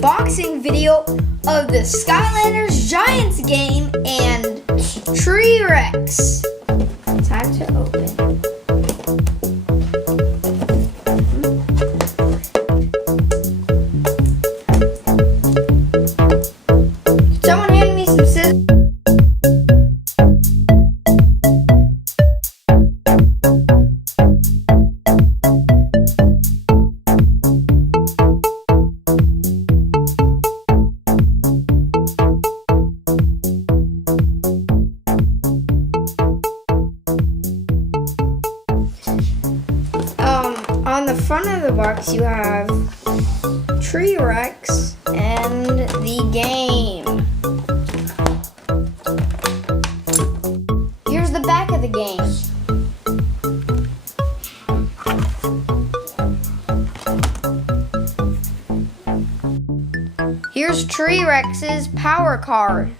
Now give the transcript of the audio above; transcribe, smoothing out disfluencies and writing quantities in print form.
unboxing video of the Skylanders Giants game and Tree Rex. Time to open. Someone hand me some scissors. On the front of the box, you have Tree Rex and the game. Here's the back of the game. Here's Tree Rex's power card.